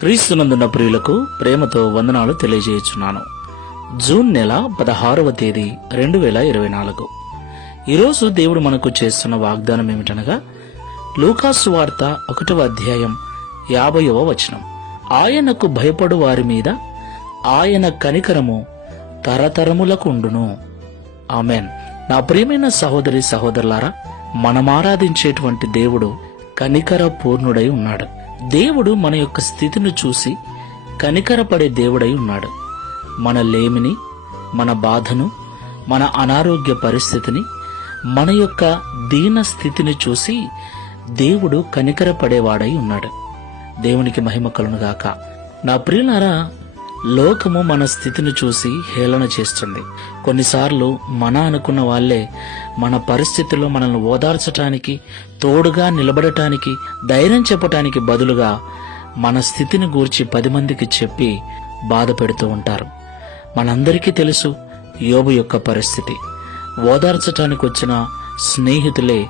క్రీస్తునందున్న ప్రియులకు ప్రేమతో వందనాలు తెలియజేయుచున్నాను. జూన్ నెల 16వ తేదీ 2024. ఈరోజు దేవుడు మనకు చేస్తున్న వాగ్దానం ఏమిటనగా, లూకాసు వార్త 1వ అధ్యాయం 50వ వచనం. ఆయనకు భయపడు వారి మీద ఆయన కనికరము తరతరములకు ఉండును. ఆమెన్. నా ప్రియమైన సహోదరి సహోదరులారా, మనమారాధించేటువంటి దేవుడు కనికర పూర్ణుడై ఉన్నాడు. దేవుడు మన యొక్క స్థితిని చూసి కనికరపడే దేవుడై ఉన్నాడు. మన లేమిని, మన బాధను, మన అనారోగ్య పరిస్థితిని, మన యొక్క దీన స్థితిని చూసి దేవుడు కనికరపడేవాడై ఉన్నాడు. దేవునికి మహిమ కలుగునుగాక. నా ప్రియులారా, లోకము మన స్థితిని చూసి హేళన చేస్తుంది. కొన్నిసార్లు మన అనుకున్న వాళ్లే మన పరిస్థితుల్లో మనల్ని ఓదార్చటానికి, తోడుగా నిలబడటానికి, ధైర్యం చెప్పటానికి బదులుగా మన స్థితిని గూర్చి 10 మందికి చెప్పి బాధ పెడుతూ ఉంటారు. మనందరికీ తెలుసు యోబు యొక్క పరిస్థితి. ఓదార్చటానికి వచ్చిన స్నేహితులే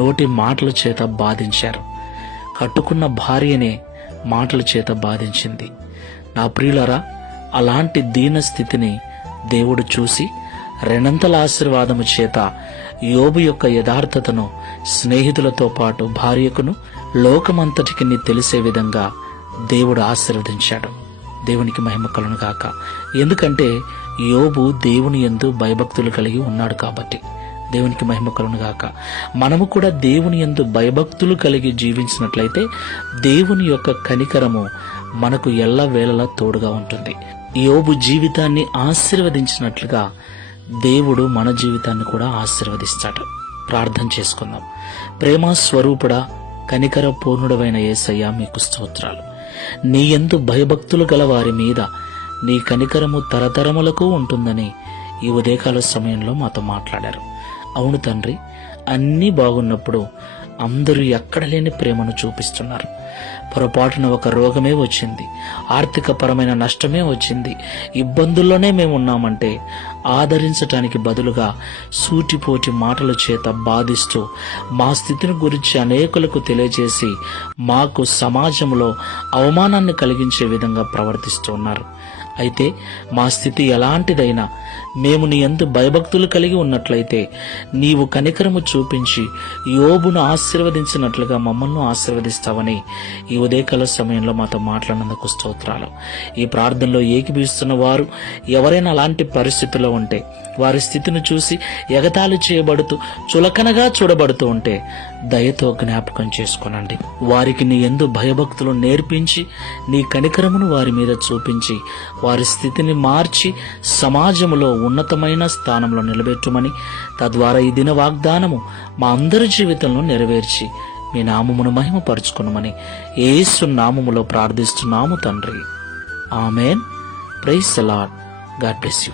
నోటి మాటల చేత బాధించారు. కట్టుకున్న భార్యనే మాటల చేత బాధించింది. నా ప్రియులరా, అలాంటి దీన స్థితిని దేవుడు చూసి రెండంతల ఆశీర్వాదము చేత యోబు యొక్క యథార్థతను స్నేహితులతో పాటు భార్యకును లోకమంతటికి తెలిసే విధంగా దేవుడు ఆశీర్వదించాడు. దేవునికి మహిమ కలుగునుగాక. ఎందుకంటే యోబు దేవుని యందు భయభక్తులు కలిగి ఉన్నాడు కాబట్టి. దేవునికి మహిమ కలుగునుగాక. మనము కూడా దేవుని యందు భయభక్తులు కలిగి జీవించినట్లయితే దేవుని యొక్క కనికరము మనకు ఎల్లవేళలా తోడుగా ఉంటుంది. యోబు జీవితాన్ని ఆశీర్వదించినట్లుగా దేవుడు మన జీవితాన్ని కూడా ఆశీర్వదిస్తాడు. ప్రార్థన చేసుకుందాం. ప్రేమ స్వరూపుడా, కనికర పూర్ణుడవైన యేసయ్యా, మీకు స్తోత్రాలు. నీ యందు భయభక్తులు గల వారి మీద నీ కనికరము తరతరములకు ఉంటుందని ఈ ఉదయకాల సమయంలో మాతో మాట్లాడారు. అవును తండ్రి, అన్నీ బాగున్నప్పుడు అందరూ ఎక్కడ లేని ప్రేమను చూపిస్తున్నారు. పొరపాటున ఒక రోగమే వచ్చింది, ఆర్థిక పరమైన నష్టమే వచ్చింది, ఇబ్బందుల్లోనే మేము ఉన్నామంటే ఆదరించటానికి బదులుగా సూటిపోటి మాటల చేత బాధిస్తూ మా స్థితిని గురించి అనేకులకు తెలియజేసి మాకు సమాజంలో అవమానాన్ని కలిగించే విధంగా ప్రవర్తిస్తూ ఉన్నారు. అయితే మా స్థితి ఎలాంటిదైనా మేము నీ యందు భయభక్తులు కలిగి ఉన్నట్లయితే నీవు కనికరము చూపించి యోబును ఆశీర్వదించినట్లుగా మమ్మల్ని ఆశీర్వదిస్తావని ఈ ఉదయకాల సమయంలో మాతో మాట్లాడినందుకు స్తోత్రాలు. ఈ ప్రార్థనలో ఏకీభవిస్తున్న వారు ఎవరైనా అలాంటి పరిస్థితుల్లో ఉంటే, వారి స్థితిని చూసి ఎగతాళి చేయబడుతూ చులకనగా చూడబడుతూ ఉంటే దయతో జ్ఞాపకం చేసుకోనండి. వారికి నీ యందు భయభక్తులు నేర్పించి నీ కనికరమును వారి మీద చూపించి వారి స్థితిని మార్చి సమాజంలో ఉన్నతమైన స్థానంలో నిలబెట్టుమని, తద్వారా ఈ దిన వాగ్దానము మా అందరి జీవితంలో నెరవేర్చి మీ నామమును మహిమపరుచుకునమని యేసు నామములో ప్రార్థిస్తున్నాము తండ్రి. Amen. Praise the Lord. God bless you.